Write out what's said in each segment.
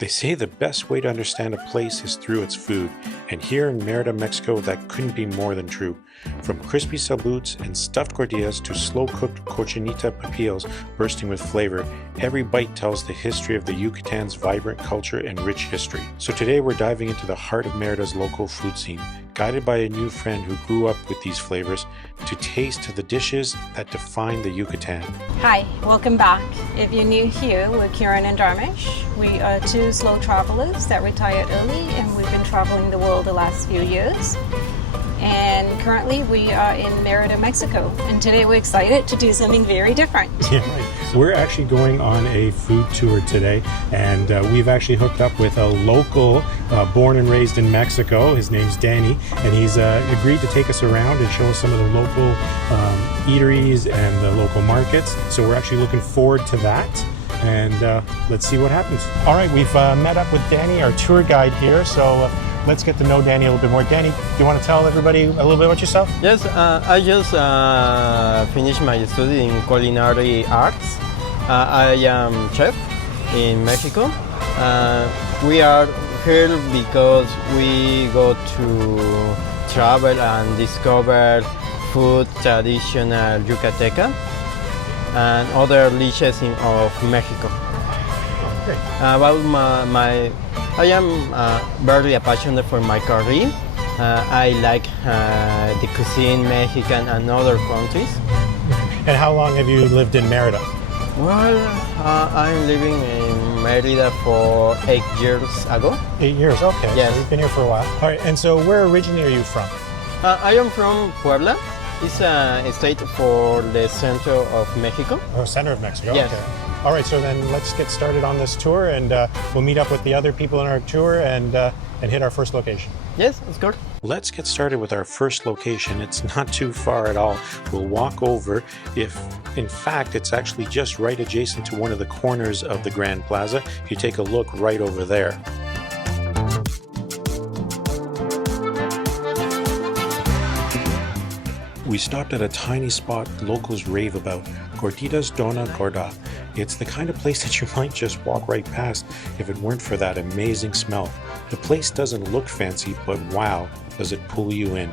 They say the best way to understand a place is through its food, and here in Merida, Mexico, that couldn't be more than true. From crispy salbutes and stuffed gorditas to slow-cooked cochinita papillos bursting with flavor, every bite tells the history of the Yucatan's vibrant culture and rich history. So today we're diving into the heart of Merida's local food scene, guided by a new friend who grew up with these flavors, to taste the dishes that define the Yucatan. Hi, welcome back. If you're new here, we're Kiran and Dharmesh. We are two slow travelers that retired early, and we've been traveling the world the last few years. And currently we are in Merida, Mexico. And today we're excited to do something very different. Yeah, right. So we're actually going on a food tour today, and we've actually hooked up with a local born and raised in Mexico. His name's Dany, and he's agreed to take us around and show us some of the local eateries and the local markets. So we're actually looking forward to that. And let's see what happens. All right, we've met up with Dany, our tour guide here. So let's get to know Dany a little bit more. Dany, do you want to tell everybody a little bit about yourself? Yes, I just finished my study in culinary arts. I am chef in Mexico. We are here because we go to travel and discover food traditional Yucateca and other dishes of Mexico. Great. About I am very passionate for my career. I like the cuisine, Mexican and other countries. And how long have you lived in Merida? Well, I'm living in Merida for 8 years ago. 8 years, okay. Yes. So you've been here for a while. All right, and so where originally are you from? I am from Puebla. It's a state for the center of Mexico. Oh, center of Mexico, Yes. okay. All right, so then let's get started on this tour, and we'll meet up with the other people in our tour and hit our first location. Yes, it's good. Let's get started with our first location. It's not too far at all. We'll walk over. If in fact it's actually just right adjacent to one of the corners of the Grand Plaza. If you take a look right over there. We stopped at a tiny spot locals rave about, Gorditas Dona Gorda. It's the kind of place that you might just walk right past if it weren't for that amazing smell. The place doesn't look fancy, but wow, does it pull you in.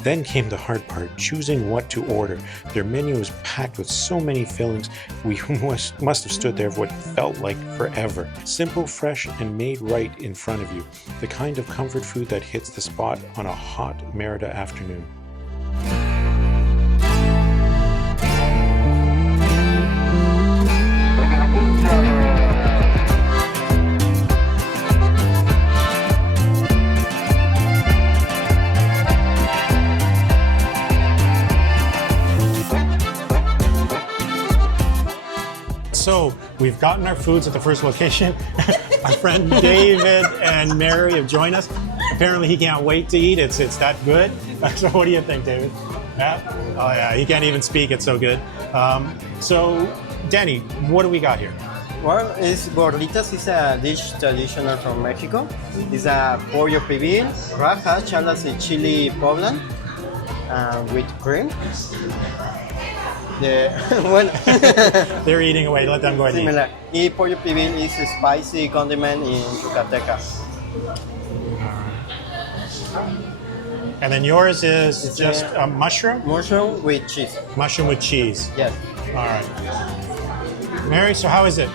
Then came the hard part, choosing what to order. Their menu was packed with so many fillings, we must have stood there for what felt like forever. Simple, fresh, and made right in front of you. The kind of comfort food that hits the spot on a hot Merida afternoon. So we've gotten our foods at the first location. Our friend David and Mary have joined us. Apparently he can't wait to eat. It's that good. So what do you think, David? Yeah? Oh yeah, he can't even speak. It's so good. So Dany, what do we got here? Well, it's Gorditas is a dish traditional from Mexico. It's a pollo pibil, rajas, chalas, and chili poblan with cream. Well, They're eating away. Let them go ahead and eat. similar. Y pollo pibil is a spicy condiment in Yucateca. And then yours is just a mushroom? Mushroom with cheese. Mushroom with cheese. Yes. All right. Mary, so how is it?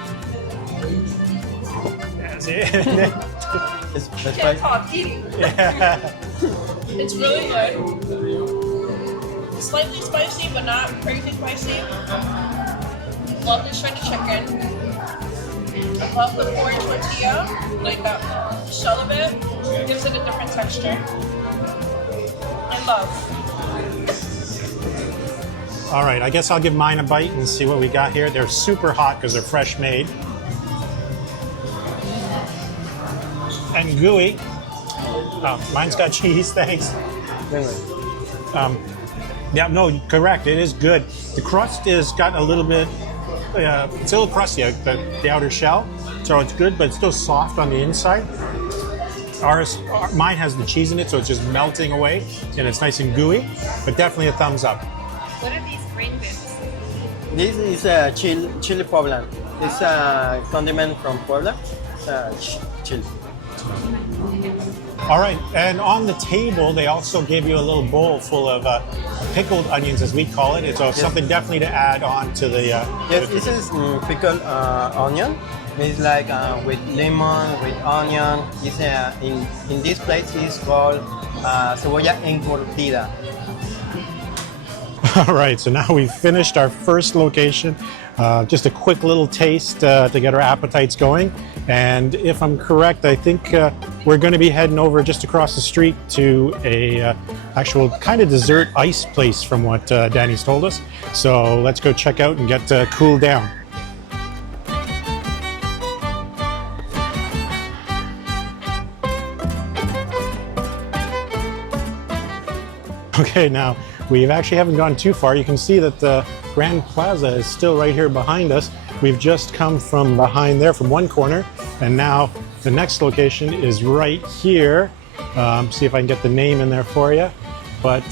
Yeah, see? It's Can't spicy. talk eating. Yeah. It's really good. Slightly spicy, but not crazy spicy. Love the shredded chicken. I love the porridge tortilla, like that shell of it. Gives it a different texture. I love. All right, I guess I'll give mine a bite and see what we got here. They're super hot because they're fresh made. And gooey. Oh, mine's got cheese, thanks. Yeah, no, correct. It is good. The crust is got a little bit, it's a little crusty, the outer shell. So it's good, but it's still soft on the inside. Mine has the cheese in it, so it's just melting away, and it's nice and gooey, but definitely a thumbs up. What are these green bits? This is a chili poblan. It's a condiment from Puebla. chili. All right, and on the table, they also gave you a little bowl full of pickled onions, as we call it. It's something definitely to add on to the... Yes, this is pickled onion. It's like with lemon, with onion. It's, in this place, it's called cebolla encurtida. All right, so now we've finished our first location. Just a quick little taste to get our appetites going. And if I'm correct, I think we're going to be heading over just across the street to a actual kind of dessert ice place from what Dany's told us. So let's go check out and get cooled down. Okay, now we actually haven't gone too far. You can see that the Grand Plaza is still right here behind us. We've just come from behind there, from one corner, and now the next location is right here. See if I can get the name in there for you. But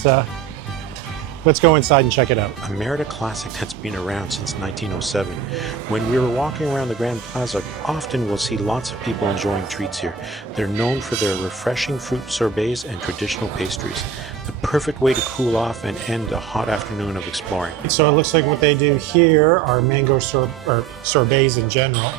let's go inside and check it out. A Merida classic that's been around since 1907. When we were walking around the Grand Plaza, often we'll see lots of people enjoying treats here. They're known for their refreshing fruit sorbets and traditional pastries. The perfect way to cool off and end a hot afternoon of exploring. So it looks like what they do here are mango sorbets in general.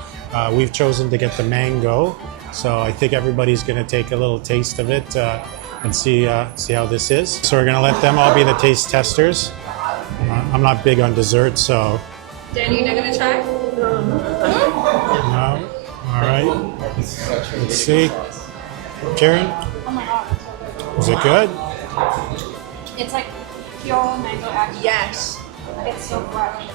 We've chosen to get the mango, so I think everybody's going to take a little taste of it and see how this is. So we're going to let them all be the taste testers. I'm not big on dessert, so... Dany, you're not gonna try? No. All right. Let's see. Karen? Oh my god. Is it good? It's like pure mango action. Yes. It's so fresh.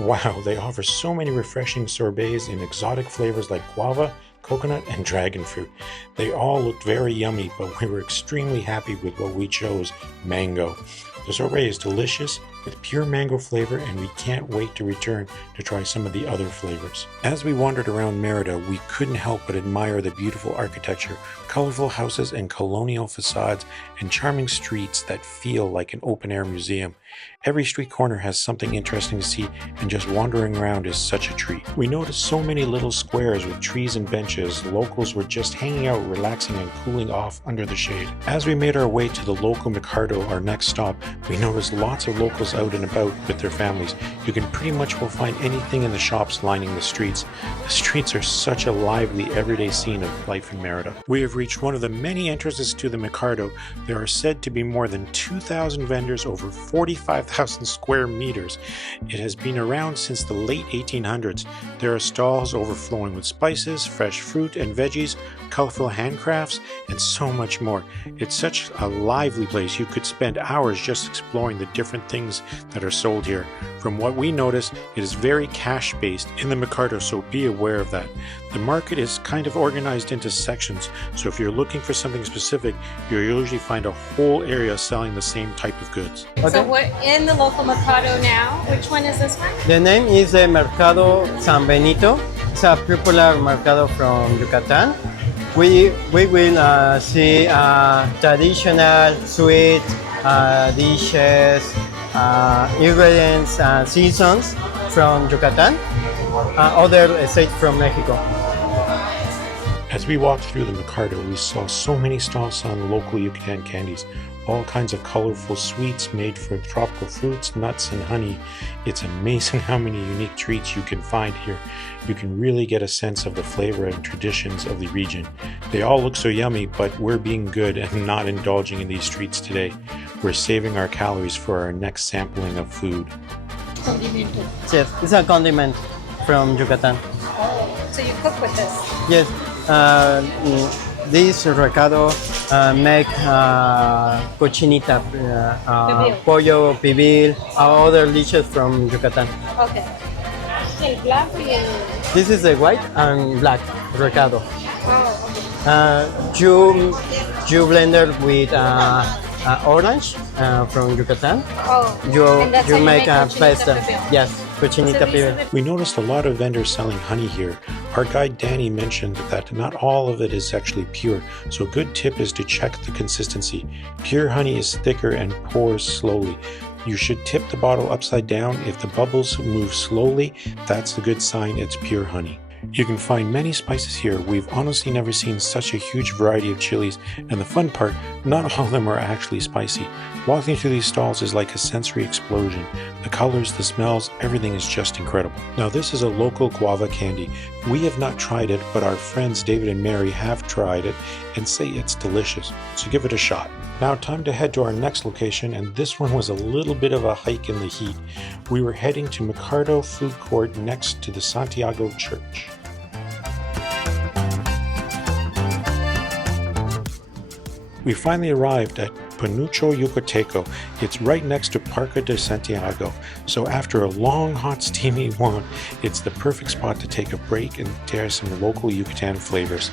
Wow, they offer so many refreshing sorbets in exotic flavors like guava, coconut, and dragon fruit. They all looked very yummy, but we were extremely happy with what we chose, mango. The sorbet is delicious with pure mango flavor, and we can't wait to return to try some of the other flavors. As we wandered around Merida, we couldn't help but admire the beautiful architecture, colorful houses and colonial facades, and charming streets that feel like an open-air museum. Every street corner has something interesting to see, and just wandering around is such a treat. We noticed so many little squares with trees and benches. Locals were just hanging out, relaxing and cooling off under the shade. As we made our way to the local Mercado, our next stop, we noticed lots of locals out and about with their families. You can pretty much will find anything in the shops lining the streets. The streets are such a lively, everyday scene of life in Merida. We have reached one of the many entrances to the Mercado. There are said to be more than 2,000 vendors over 45,000 square meters. It has been around since the late 1800s. There are stalls overflowing with spices, fresh fruit and veggies, colorful handcrafts, and so much more. It's such a lively place. You could spend hours just exploring the different things that are sold here. From what we noticed, it is very cash-based in the Mercado, so be aware of that. The market is kind of organized into sections, so if you're looking for something specific, you'll usually find a whole area selling the same type of goods. Okay. So we're in the local Mercado now. Which one is this one? The name is the Mercado San Benito. It's a popular mercado from Yucatan. We will see traditional sweet dishes, ingredients and seasons from Yucatan, other states from Mexico. As we walked through the Mercado, we saw so many stalls selling local Yucatan candies, all kinds of colorful sweets made from tropical fruits, nuts, and honey. It's amazing how many unique treats you can find here. You can really get a sense of the flavor and traditions of the region. They all look so yummy, but we're being good and not indulging in these treats today. We're saving our calories for our next sampling of food. Condimento. Yes, it's a condiment from Yucatan. So you cook with this? Yes, this recado make Cochinita, pollo, Pibil, other dishes from Yucatan. Okay. El blanco y el... This is the white and black recado. Oh, okay. You blend it with orange from Yucatan. Oh, and that's You how make a Cochinita pasta. Pibil. Yes, Cochinita Pibil. We noticed a lot of vendors selling honey here. Our guide Dany mentioned that not all of it is actually pure, so a good tip is to check the consistency. Pure honey is thicker and pours slowly. You should tip the bottle upside down. If the bubbles move slowly, that's a good sign it's pure honey. You can find many spices here. We've honestly never seen such a huge variety of chilies, and the fun part, not all of them are actually spicy. Walking through these stalls is like a sensory explosion. The colors, the smells, everything is just incredible. Now this is a local guava candy. We have not tried it, but our friends David and Mary have tried it and say it's delicious, so give it a shot. Now time to head to our next location, and this one was a little bit of a hike in the heat. We were heading to Mercado food court next to the Santiago Church. We finally arrived at Panucho Yucateco. It's right next to Parque de Santiago, so after a long, hot, steamy walk, it's the perfect spot to take a break and try some local Yucatan flavors.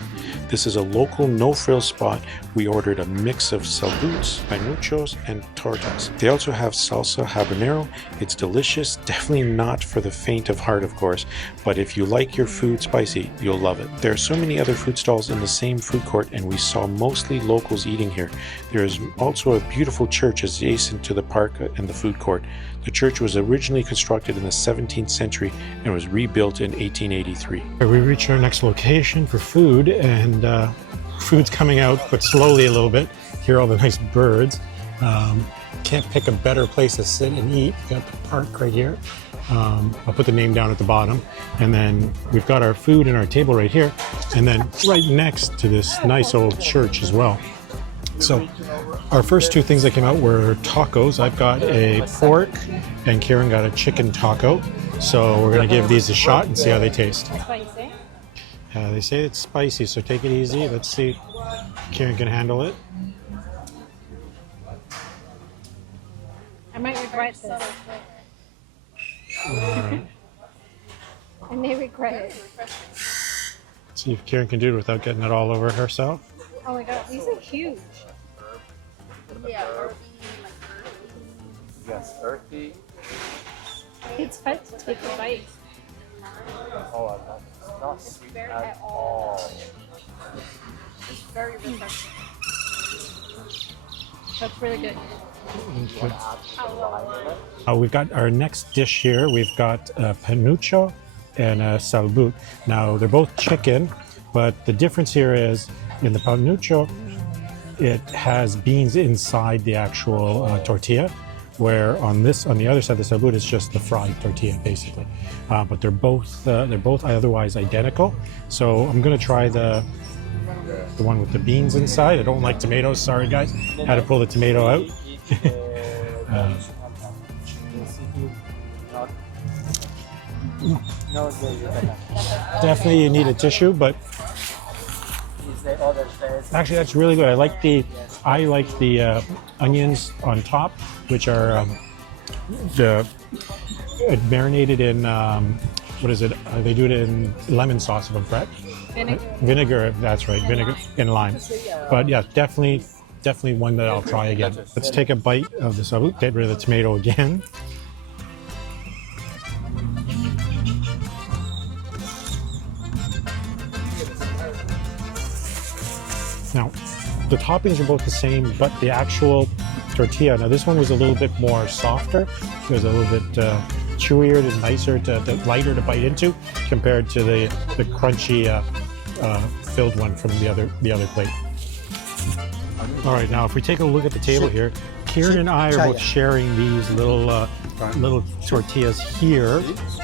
This is a local no-frills spot. We ordered a mix of Salbutes, Panuchos, and Tortas. They also have salsa habanero. It's delicious, definitely not for the faint of heart, of course, but if you like your food spicy, you'll love it. There are so many other food stalls in the same food court, and we saw mostly locals eating here. There is also a beautiful church adjacent to the park and the food court. The church was originally constructed in the 17th century and was rebuilt in 1883. We reached our next location for food, and food's coming out, but slowly a little bit. Hear all the nice birds. Can't pick a better place to sit and eat. Got the park right here. I'll put the name down at the bottom. And then we've got our food and our table right here. And then right next to this nice old church as well. So our first two things that came out were tacos. I've got a pork and Kiran got a chicken taco. So we're going to give these a shot and see how they taste. Spicy. They say it's spicy, so take it easy. Let's see if Kiran can handle it. I might regret this. Alright. I may regret it. See if Kiran can do it without getting it all over herself. Oh my god, these are huge. Yeah. Yes, earthy. It's fun to take a bite. Oh, it's not sweet at all. It's very refreshing. That's really good. We've got our next dish here. We've got a panucho and a salbut. Now, they're both chicken, but the difference here is in the panucho, it has beans inside the actual tortilla, where on the other side of the salbut is just the fried tortilla, basically. But they're both otherwise identical. So I'm gonna try the one with the beans inside. I don't like tomatoes. Sorry, guys. Had to pull the tomato out. Definitely you need a tissue, but actually that's really good. I like the onions on top, which are marinated in what is it? They do it in lemon sauce, if I'm correct. Vinegar, that's right, vinegar and lime. But yeah, definitely one that I'll try again. Let's take a bite of the salbut, get rid of the tomato again. Now, the toppings are both the same, but the actual tortilla, now this one was a little bit more softer. It was a little bit chewier and nicer, lighter to bite into, compared to the crunchy filled one from the other plate. All right, now if we take a look at the table here, Kiran and I are both sharing these little tortillas here,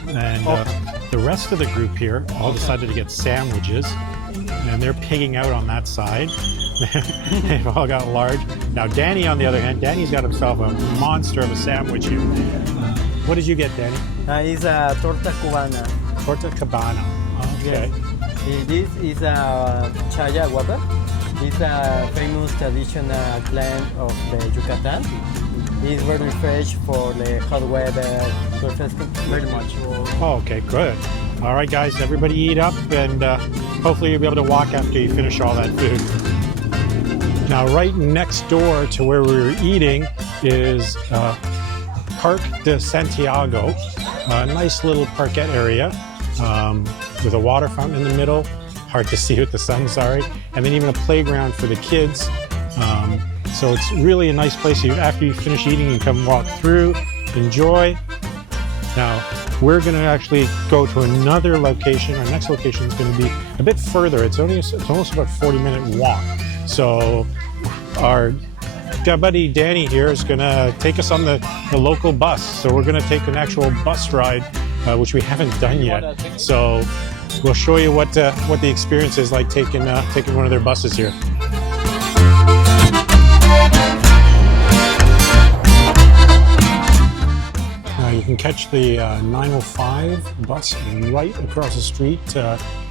and the rest of the group here all decided to get sandwiches, and they're pigging out on that side. They've all got large. Now Dany, on the other hand, Dany's got himself a monster of a sandwich here. What did you get, Dany? It's a torta cubana. Torta cabana. Okay. Yes. This is a chaya water. It's a famous traditional plant of the Yucatan. It's very fresh for the hot weather. Perfect, very much. Oh, okay, good. All right, guys, everybody eat up, and hopefully you'll be able to walk after you finish all that food. Now, right next door to where we were eating is Parque de Santiago, a nice little parquet area with a water fountain in the middle. Hard to see with the sun, sorry. And then even a playground for the kids. So it's really a nice place. After you finish eating, you come walk through, enjoy. Now, we're going to actually go to another location. Our next location is going to be a bit further. It's almost about a 40-minute walk. So our buddy Dany here is going to take us on the local bus. So we're going to take an actual bus ride, which we haven't done yet. So we'll show you what the experience is like taking one of their buses here. You can catch the 905 bus right across the street.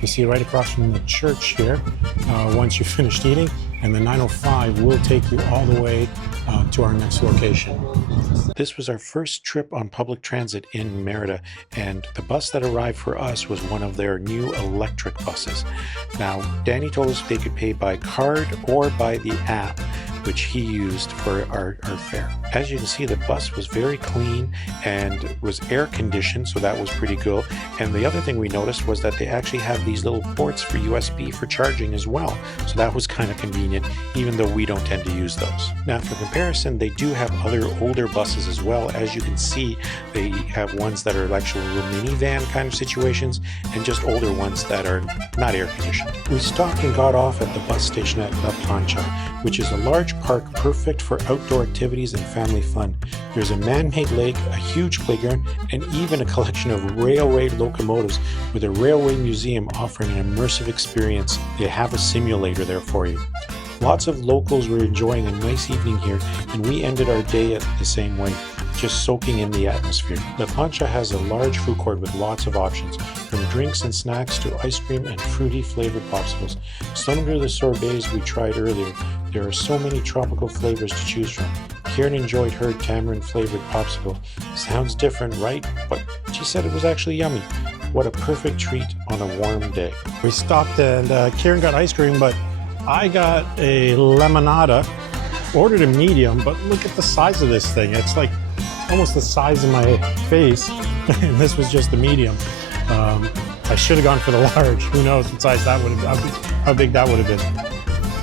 You see right across from the church here once you've finished eating. And the 905 will take you all the way to our next location. This was our first trip on public transit in Mérida, and the bus that arrived for us was one of their new electric buses. Now, Dany told us they could pay by card or by the app, which he used for our fare. As you can see, the bus was very clean and was air conditioned, so that was pretty cool. And the other thing we noticed was that they actually have these little ports for USB for charging as well. So that was kind of convenient, even though we don't tend to use those. Now, for comparison, they do have other older buses as well. As you can see, they have ones that are actual little minivan kind of situations and just older ones that are not air conditioned. We stopped and got off at the bus station at La Plancha, which is a large park perfect for outdoor activities and family fun. There's a man-made lake, a huge playground, and even a collection of railway locomotives with a railway museum offering an immersive experience. They have a simulator there for you. Lots of locals were enjoying a nice evening here, and we ended our day the same way, just soaking in the atmosphere. La Plancha has a large food court with lots of options, from drinks and snacks to ice cream and fruity flavored popsicles. Similar to the sorbets we tried earlier, there are so many tropical flavors to choose from. Kiran enjoyed her tamarind flavored popsicle. Sounds different, right? But she said it was actually yummy. What a perfect treat on a warm day. We stopped and Kiran got ice cream, but I got a lemonada, ordered a medium, but look at the size of this thing. It's like almost the size of my face, and this was just the medium. I should have gone for the large. Who knows what size that would have, how big that would have been.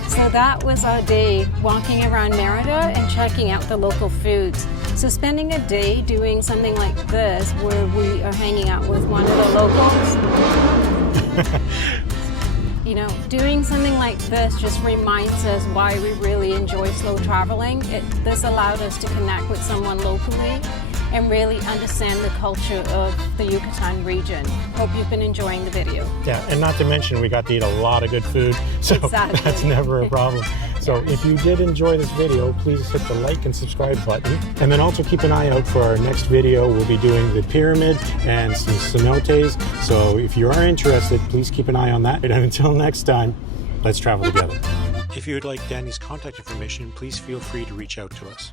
So that was our day walking around Mérida and checking out the local foods. So spending a day doing something like this where we are hanging out with one of the locals, you know, doing something like this just reminds us why we really enjoy slow traveling. This allowed us to connect with someone locally and really understand the culture of the Yucatan region. Hope you've been enjoying the video. Yeah, and not to mention we got to eat a lot of good food, so Exactly. That's never a problem. So if you did enjoy this video, please hit the like and subscribe button. And then also keep an eye out for our next video. We'll be doing the pyramid and some cenotes. So if you are interested, please keep an eye on that. And until next time, let's travel together. If you would like Dany's contact information, please feel free to reach out to us.